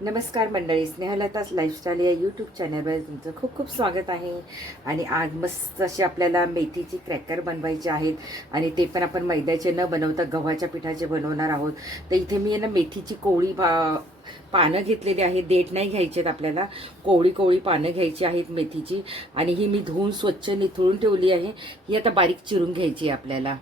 नमस्कार मंडळी, स्नेहलताच लाईफस्टाईल या यूट्यूब चॅनलवर तुमचं खूप खूप स्वागत आहे. आणि आज मस्त अशी आपल्याला मेथीची क्रॅकर बनवायची आहेत आणि ते पण आपण मैद्याचे न बनवता गव्हाच्या पिठाचे बनवणार आहोत. तर इथे मी आहे ना मेथीची कोवळी पानं घेतलेली आहेत. देठ नाही घ्यायची आहेत आपल्याला, कोवळी कोवळी पानं घ्यायची आहेत मेथीची. आणि ही मी धुवून स्वच्छ निथळून ठेवली आहे. ही आता बारीक चिरून घ्यायची आहे आपल्याला.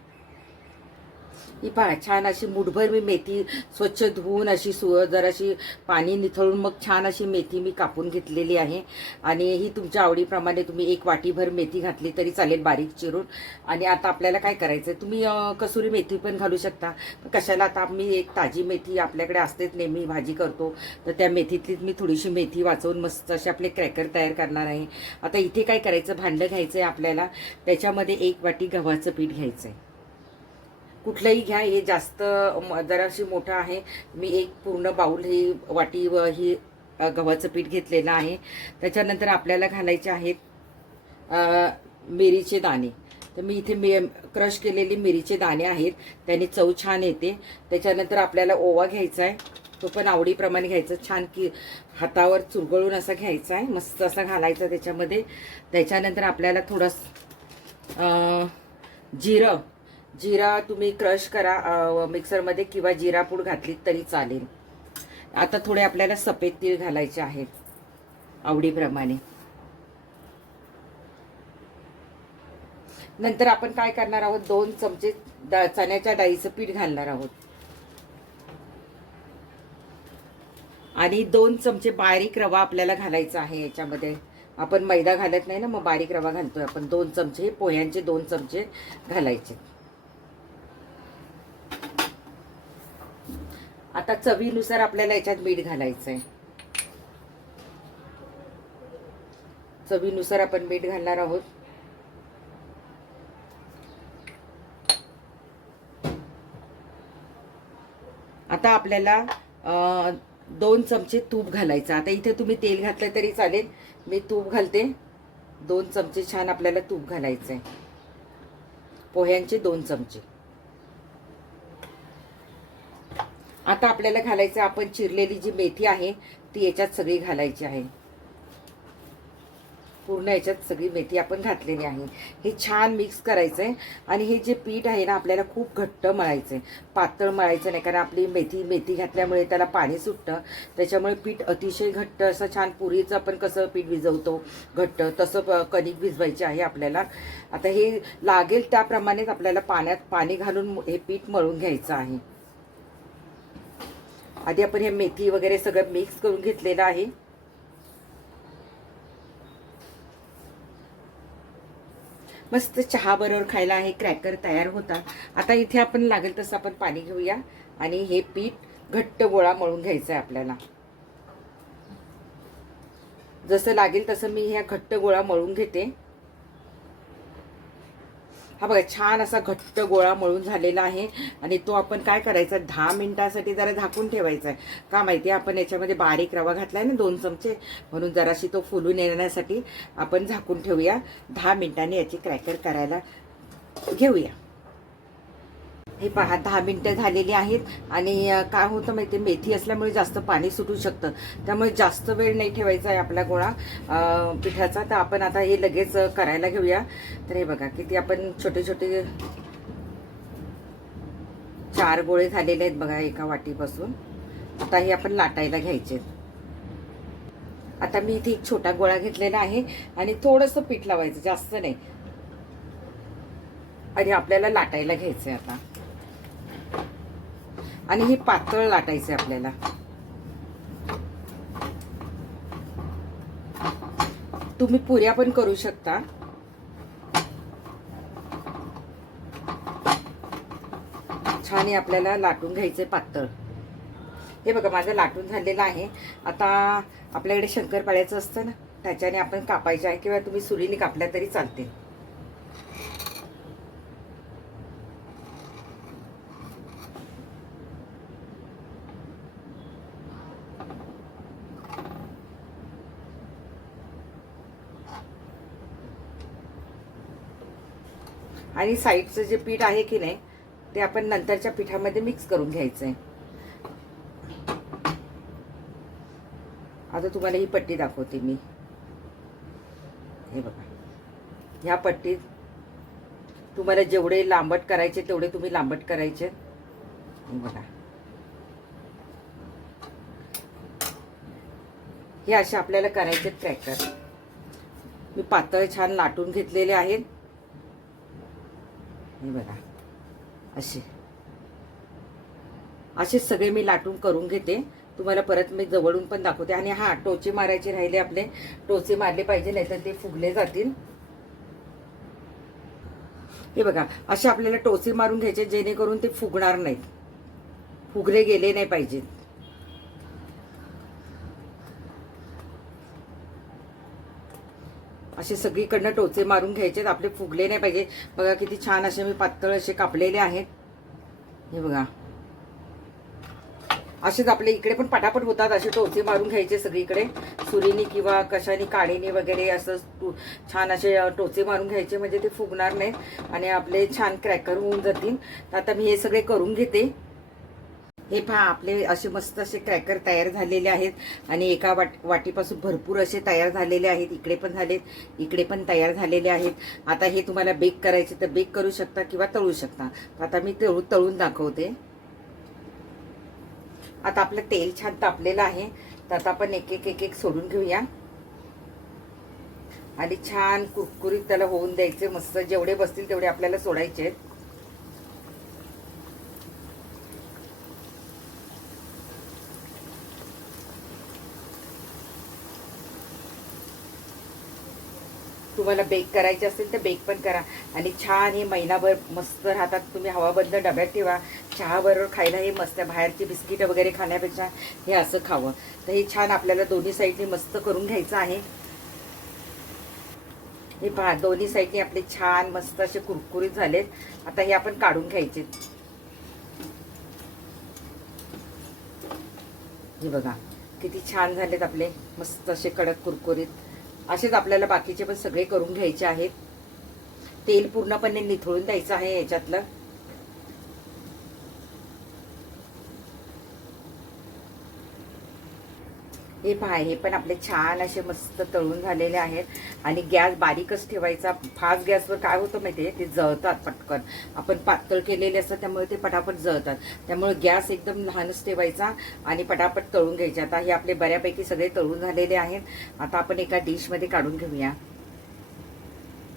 ही पहा, छान अशी मुठभर मी मेथी स्वच्छ धुवून अशी जराशी पाणी निथळून मग छान अशी मेथी मी कापून घेतलेली आहे. आणि ही तुमच्या आवडीप्रमाणे तुम्ही एक वाटीभर मेथी घातली तरी चालेल बारीक चिरून. आणि आता आपल्याला काय करायचं आहे, तुम्ही कसुरी मेथी पण घालू शकता. कशाला, आता मी एक ताजी मेथी आपल्याकडे असतेच, नेहमी भाजी करतो तर त्या मेथीतलीच मी थोडीशी मेथी वाचवून मस्त असे आपले क्रॅकर तयार करणार आहे. आता इथे काय करायचं, भांडं घ्यायचं आहे आपल्याला. त्याच्यामध्ये 1 वाटी गव्हाचं पीठ घ्यायचं आहे. कुठलंही घ्या, हे जास्त जराशी मोठं आहे. मी एक पूर्ण बाऊल ही वाटी ही गव्हाचं पीठ घेतलेलं आहे. त्याच्यानंतर आपल्याला घालायचे आहेत मिरीचे दाणे. तर मी इथे क्रश केलेली मिरीचे दाणे आहेत, त्याने चव छान येते. त्याच्यानंतर आपल्याला ओवा घ्यायचा आहे, तो पण आवडीप्रमाणे घ्यायचा. छान की हातावर चुरगळून असा घ्यायचा आहे, मस्त असा घालायचा त्याच्यामध्ये. त्याच्यानंतर आपल्याला थोडंसं जिरा तुम्ही क्रश करा मिक्सरमध्ये, किंवा जिरा पूड घातली तरी चालेल. आता थोडे आपल्याला सफेद तीळ घालायचे आहेत आवडीप्रमाणे. नंतर आपण काय करणार आहोत, 2 चमचे चण्याच्या डाळीचं पीठ घालणार आहोत. आणि 2 चमचे बारीक रवा आपल्याला घालायचा आहे याच्यामध्ये. आपण मैदा घालत नाही ना, मग बारीक रवा घालतोय आपण. 2 चमचे पोह्यांचे 2 चमचे घालायचे. आता चवीनुसार आपल्याला याच्यात मीठ घालायचं आहे. चवीनुसार आपण मीठ घालणार आहोत. आता आपल्याला 2 चमचे तूप घालायचं. आता इथे तुम्ही तेल घातलं तरी चालेल, मी तूप घालते. 2 चमचे छान आपल्याला तूप घालायचं आहे. पोह्यांचे 2 चमचे. आता आपल्याला घालायचं, आपण चिरलेली जी मेथी आहे ती याच्यात सगळी घालायची आहे. पूर्ण याच्यात सगळी मेथी आपण घातलेली आहे. हे छान मिक्स करायचं आहे. आणि हे जे पीठ आहे ना, आपल्याला खूप घट्ट मळायचं आहे, पातळ मळायचं नाही. कारण आपली मेथी घातल्यामुळे त्याला पाणी सुटतं. त्याच्यामुळे पीठ अतिशय घट्ट असं छान, पुरीचं आपण कसं पीठ भिजवतो घट्ट, तसं कणिक भिजवायची आहे आपल्याला. आता हे लागेल त्याप्रमाणेच आपल्याला पाणी घालून हे पीठ मळून घ्यायचं आहे. आधी आपण हे मेथी वगैरे सगळं मिक्स करून घेतलेलं आहे. मस्त चहा बरोबर खायला हे क्रॅकर तयार होतात. आता इथे आपण लागेल तसं आपण पाणी घेऊया आणि हे पीठ घट्ट गोळा मळून घ्यायचं आहे आपल्याला. जसं लागेल तसं मी ह्या घट्ट गोळा मळून घेते. हा बघा, छान असा घट्ट गोळा मळून झालेला आहे. आणि तो आपण काय करायचा, 10 मिनिटासाठी जरा झाकून ठेवायचा आहे. का माहिती आहे, आपण याच्यामध्ये बारीक रवा घातलाय ना 2 चमचे, म्हणून जराशी तो फुलून येण्यासाठी आपण झाकून ठेवूया. 10 मिनिटांनी याची क्रॅकर करायला घेऊया. हे पहा, 10 मिनिटं झालेली आहेत. आणि काय होतं माहिती आहे, मेथी असल्यामुळे जास्त पाणी सुटू शकतं, त्यामुळे जास्त वेळ नाही ठेवायचा आहे आपला गोळा पिठाचा. तर आपण आता हे लगेच करायला घेऊया. तर हे बघा, किती आपण छोटे छोटे 4 गोळे झालेले आहेत बघा एका वाटीपासून. आता हे आपण लाटायला घ्यायचे. आता मी इथे एक छोटा गोळा घेतलेला आहे आणि थोडंसं पीठ लावायचं, जास्त नाही. आणि आपल्याला लाटायला घ्यायचंय आता. आणि हे पातळ लाटायचे आपल्याला. तुम्ही पुऱ्या पण करू शकता. छान हे आपल्याला लाटून घ्यायचे पातळ. हे बघा, माझं लाटून झालेलं आहे. आता आपल्याकडे शंकरपाळ्याचं असतं ना, त्याच्याने आपण कापायचे आहे, किंवा तुम्ही सुरीने कापल्या तरी चालते. आणि साईडचं जे पीठ आहे की नाही, ते आपण नंतरच्या पिठामध्ये मिक्स करून घ्यायचं आहे. आता तुम्हाला ही पट्टी दाखवते मी. हे बघा, ह्या पट्टीत तुम्हाला जेवढे लांबट करायचे तेवढे तुम्ही लांबट करायचे. हे बघा, हे असे आपल्याला करायचे क्रॅकर. मी पातळ छान लाटून घेतलेले आहेत. हे बघा, असे असे सगळे मी लाटून करून घेते. तुम्हाला परत मी जवळून पण दाखवते. आणि हा, टोचे मारायचे राहिले आपले, टोचे मारले पाहिजे, नाहीतर ते फुगले जातील. हे बघा, असे आपल्याला टोचे मारून घ्यायचे जेणेकरून ते फुगणार नाहीत, फुगले गेले नाही पाहिजेत. असे सगळीकडनं टोचे मारून घ्यायचे, आपले फुगले नाही पाहिजे. बघा किती छान असे मी पातळ असे कापलेले आहेत. हे बघा, असेच आपले इकडे पण पटापट होतात. असे टोचे मारून घ्यायचे सगळीकडे, सुरीनी किंवा कशाने, काडीने वगैरे असं छान असे टोचे मारून घ्यायचे, म्हणजे ते फुगणार नाहीत आणि आपले छान क्रॅकर होऊन जातील. तर आता मी हे सगळे करून घेते. हे पहा, आपले असे मस्त असे क्रॅकर तयार झालेले आहेत. आणि एका वाटीपासून भरपूर असे तयार झालेले आहेत. इकडे पण झालेत, इकडे पण तयार झालेले आहेत. आता हे तुम्हाला बेक करायचे तर बेक करू शकता किंवा तळू शकता. आता मी तळून दाखवते. आता आपलं तेल छान तापलेलं आहे, तर आता आपण एक एक सोडून घेऊया आणि छान कुरकुरीत त्याला होऊन द्यायचे. मस्त जेवढे बसतील तेवढे आपल्याला सोडायचे आहेत. तुम्हाला बेक करायचे असेल तर बेक पण करा. आणि छान हे महिनाभर मस्त राहतात. तुम्ही हवाबंद डब्यात ठेवा, चहाबरोबर खायला हे मस्त. बाहेरची बिस्किट वगैरे खाण्यापेक्षा हे असं खावं. तर हे छान आपल्याला दोन्ही साईडने मस्त करून घ्यायचं आहे. हे पहा, दोन्ही साईडने आपले छान मस्त असे कुरकुरीत झालेत. आता हे आपण काढून घ्यायचे. हे बघा किती छान झालेत आपले, मस्त असे कडक कुरकुरीत. असेच आपल्याला बाकीचे पण सगळे करून घ्यायचे आहेत. तेल पूर्णपणे निथळून द्यायचं आहे याच्यातलं. हे पहा, हे पण आपले छान असे मस्त तळून झालेले आहेत. आणि गॅस बारीकच ठेवायचा. फास्ट गॅसवर काय होतं माहितीये, ते जळतात पटकन. आपण पातळ केलेले असतात त्यामुळे ते पटापट जळतात. त्यामुळे गॅस एकदम लहानच ठेवायचा आणि पटापट तळून घ्यायचे. आता हे आपले बऱ्यापैकी सगळे तळून झालेले आहेत. आता आपण एका डिशमध्ये काढून घेऊया.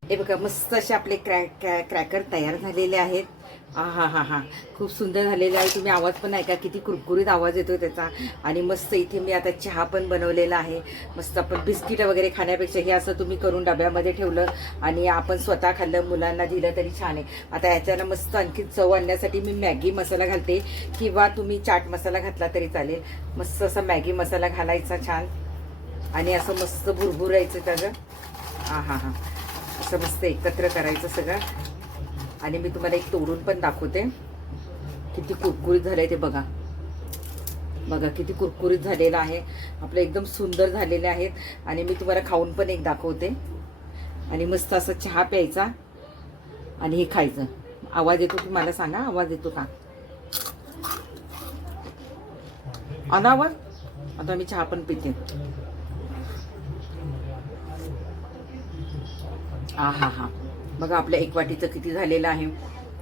हे बघा, मस्त असे आपले क्रॅकर तयार झालेले आहेत. हा हा हा, खूप सुंदर झालेले आहे. तुम्ही आवाज पण ऐका, किती कुरकुरीत आवाज येतो त्याचा. आणि मस्त इथे मी आता चहा पण बनवलेला आहे. मस्त आपण बिस्किट वगैरे खाण्यापेक्षा हे असं तुम्ही करून डब्यामध्ये ठेवलं आणि आपण स्वतः खाल्लं, मुलांना दिलं तरी छान आहे. आता याच्याला मस्त आणखी चव आणण्यासाठी मी मॅगी मसाला घालते, किंवा तुम्ही चाट मसाला घातला तरी चालेल. मस्त असा मॅगी मसाला घालायचा छान आणि असं मस्त भुरभुरायचं त्याचं. हा हा हा, असं मस्त एकत्र करायचं सगळं. आणि मी तुम्हाला एक तोडून पण दाखवते, किती कुरकुरीत झालंय ते बघा. बघा किती कुरकुरीत झालेलं आहे आपलं, एकदम सुंदर झालेले आहेत. आणि मी तुम्हाला खाऊन पण एक दाखवते. आणि मस्त असं चहा प्यायचा आणि हे खायचं. आवाज येतो की मला सांगा, आवाज येतो का? आला आवाज? आता मी चहा पण पिते. हा हा हा, बघा आपल्या एक वाटीचं किती झालेलं आहे.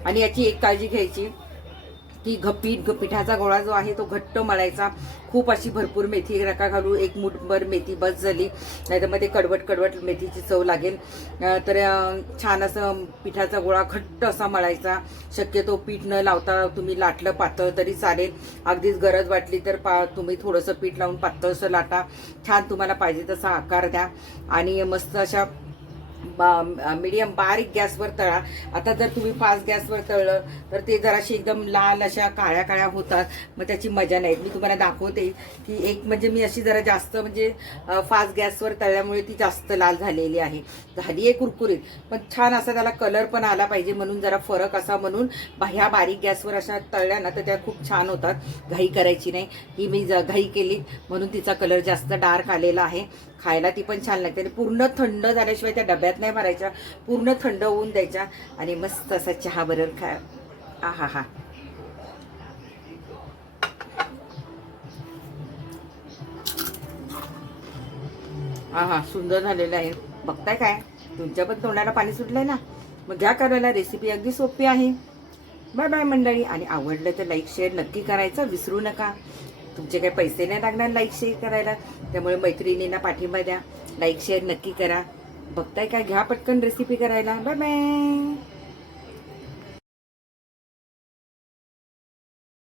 आणि याची एक काळजी घ्यायची की पिठाचा गोळा जो आहे तो घट्ट मळायचा. खूप अशी भरपूर मेथी नका घालू, एक मूठभर मेथी बस झाली, नाहीतर मग ते कडवट मेथीची चव लागेल. तर छान असं पिठाचा गोळा घट्ट असा मळायचा. शक्यतो पीठ न लावता तुम्ही लाटलं पातळ तरी चालेल. अगदीच गरज वाटली तर तुम्ही थोडंसं पीठ लावून पातळसं लाटा. छान तुम्हाला पाहिजे तसा आकार द्या आणि मस्त अशा मीडियम बारीक गॅसवर तळा. आता जर तुम्ही फास्ट गॅसवर तळलं तर ते जराशी एकदम लाल अशा काळ्या होतात, मग त्याची मजा नाही. मी तुम्हाला दाखवते की एक म्हणजे मी अशी जरा जास्त म्हणजे फास्ट गॅसवर तळल्यामुळे ती जास्त लाल झालेली आहे. झाली आहे कुरकुरीत, पण छान असा त्याला कलर पण आला पाहिजे म्हणून जरा फरक असा म्हणून ह्या बारीक गॅसवर अशा तळल्या ना तर त्या खूप छान होतात. घाई करायची नाही. ही मी घाई केली म्हणून तिचा कलर जास्त डार्क आलेला आहे. खायला ती पण छान लागते. आणि पूर्ण थंड झाल्याशिवाय त्या डब्यात नाही भरायच्या, पूर्ण थंड होऊन द्यायच्या आणि मस्त असा चहा बरोबर खा. आ हा हा, हा हा, सुंदर झालेलं आहे. बघताय काय, तुमच्या पण तोंडाला पाणी सुटलंय ना. मग घ्या करायला. रेसिपी अगदी सोपी आहे. बाय बाय मंडळी. आणि आवडलं तर लाईक शेअर नक्की करायचं विसरू नका. तुमचे काही पैसे नाही लागणार लाईक शेअर करायला, त्यामुळे मैत्रिणींना पाठिंबा द्या. लाईक शेअर नक्की करा. बघताय काय, घ्या पटकन रेसिपी करायला. Bye bye.